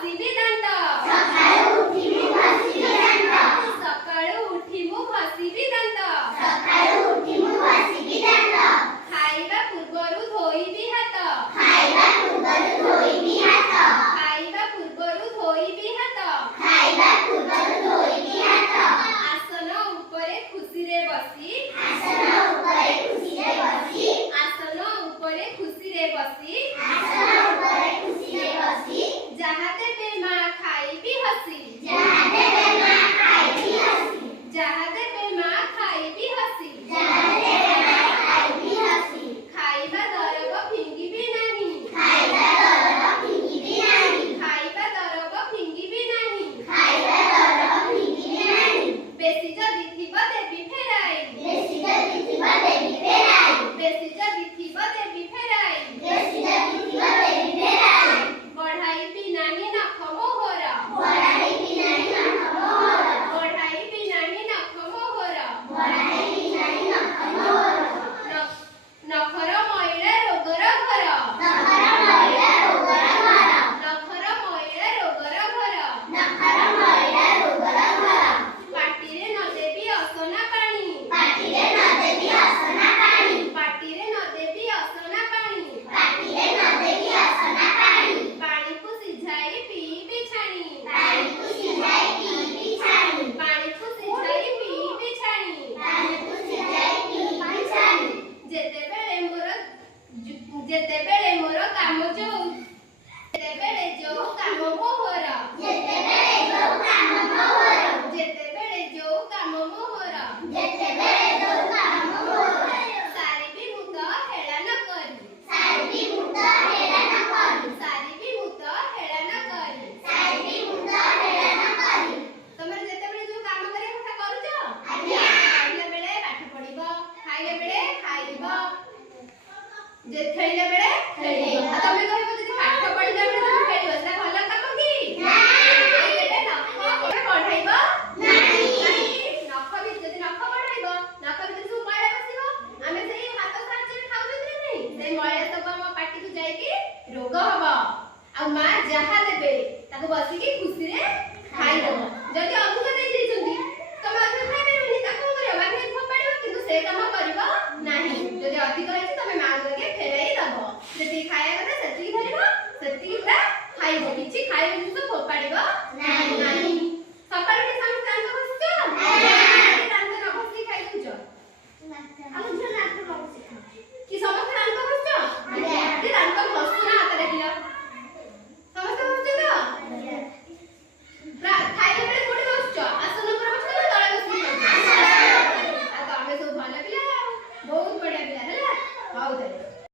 ଘଷିବି ଦାନ୍ତ। ସକାଳୁ ଉଠି ମୁଁ ଘଷିବି ଦାନ୍ତ। ସକାଳୁ ଉଠି ମୁଁ ଘଷିବି ଦାନ୍ତ। ସକାଳୁ ଉଠି ମୁଁ ଘଷିବି ଦାନ୍ତ। ଖାଇବା ପୂର୍ବରୁ ଧୋଇବି ହାତ। ଖାଇବା ପୂର୍ବରୁ ଧୋଇବି ହାତ। ଖାଇବା ପୂର୍ବରୁ ଧୋଇବି ହାତ। ଖାଇବା ପୂର୍ବରୁ ଧୋଇବି ହାତ। ଆସନ ଉପରେ ଖୁସିରେ ବସି। ଆସନ ଉପରେ ଖୁସିରେ ବସି। ଆସନ ଉପରେ ଖୁସିରେ ବସି। ଆସନ ଉପରେ ଖୁସିରେ ବସି। ଯାହା ଦେବେ ମା ଖାଇବି ହସି। ଯାହା ଦେବେ ମା ଖାଇବି ହସି। ଯାହା ଦେବେ ମା ଖାଇବି ହସି। ଯାହା ଦେବେ ମା ଖାଇବି ହସି। ଖାଇବା ଦରବ ଫିଙ୍ଗିବି ନାହିଁ। ଖାଇବା ଦରବ ଫିଙ୍ଗିବି ନାହିଁ। ଖାଇବା ଦରବ ଫିଙ୍ଗିବି ନାହିଁ। ଖାଇବା ଦରବ ଫିଙ୍ଗିବି ନାହିଁ। ବେଶୀ ଯଦି ଥିବ ଦେବି ଫେରାଇ। ବେଶୀ ଯଦି ଥିବ ଦେବି ଫେରାଇ। ବେଶୀ ଯଦି ଥିବ ଦେବି ଫେରାଇ। ବେଶୀ ଯଦି ଥିବ ଦେବି ଫେରାଇ। ବଢ଼ାଇବି ନାହିଁ ନଖ ମୋହର। ବଢ଼ାଇବି ନାହିଁ ନଖ ମୋହର। ବଢ଼ାଇବି ନାହିଁ ନଖ ମୋହର। ବଢ଼ାଇବି ନାହିଁ ନଖ ମୋହର। ନଖର ମଇଳା ରୋଗର ଘର। ନଖର ମଇଳା ରୋଗର ଘର। ନଖର ମଇଳା ରୋଗର ଘର। ନଖର ମଇଳା ରୋଗର ଘର। ପାଟିରେ ନ ଦେବି ଅସନା ପାଣି। ପାଟିରେ ନ ଦେବି ଅସନା ପାଣି। ପାଟିରେ ନ ଦେବି ଅସନା ପାଣି। ପାଟିରେ ନ ଦେବି ଅସନା ପାଣି। ପାଣିକୁ ସିଝାଇ ପିଇବି ଛାଣି। ପାଣିକୁ ସିଝାଇ ପିଇବି ଛାଣି। ପାଣିକୁ ସିଝାଇ ପିଇବି ଛାଣି। ପାଣିକୁ ସିଝାଇ ପିଇବି ଛାଣି। ଯେତେବେଳେ ମୋର କାମ ଯୋଉ ଯେତେବେଳେ ଯୋଉ କାମ ମୋହର। ଯେତେବେଳେ ଯୋଉ କାମ ମୋହର। ଯେତେବେଳେ ଯୋଉ କାମ ମୋହର। ଯେତେବେଳେ ଯୋଉ କାମ ମୋହର। ସାରିବି ମୁଁ ତ ହେଳା ନ କରି। ସାରିବି ମୁଁ ତ ହେଳା ନ କରି। ସାରିବି ମୁଁ ତ ହେଳା ନ କରି। ସାରିବି ମୁଁ ତ ହେଳା ନ କରି। ତମର ଯେତେବେଳେ ଯୋଉ କାମ କରିବା କଥା କରୁଛ। ଆଜ୍ଞା। ପଢିଲା ବେଳେ ପାଠ ପଢିବ। ଖାଇଲା ବେଳେ ଖାଇବ। ଖେଳିଲା ବେଳେ ଖେଳିବ। ଆଉ ତମେ କହିବ ଯଦି ପାଠ ପଢିଲା ବେଳେ ତମେ ଖେଳିବ ସେଟା ଭଲ କାମ କି? ତେବେ ନଖ ବଢାଇବ ନାହିଁ। ନଖ ବି ଯଦି ନଖ ବଢାଇବ ନଖ ଭିତରେ ସବୁ ମଇଳା ପଶିବ। ଆମେ ସେଇ ହାତ ସାହାଯ୍ୟରେ ଖାଉଛନ୍ତି ନା ନାହିଁ? ସେଇ ମଇଳା ସବୁ ଆମ ପାଟିକୁ ଯାଇକି ରୋଗ ହବ। ଆଉ ମା ଯାହା ଦେବେ ତାକୁ ବସିକି ଖୁସିରେ ଖାଇଦବ। ଯଦି ଅଧିକ ଦେଇ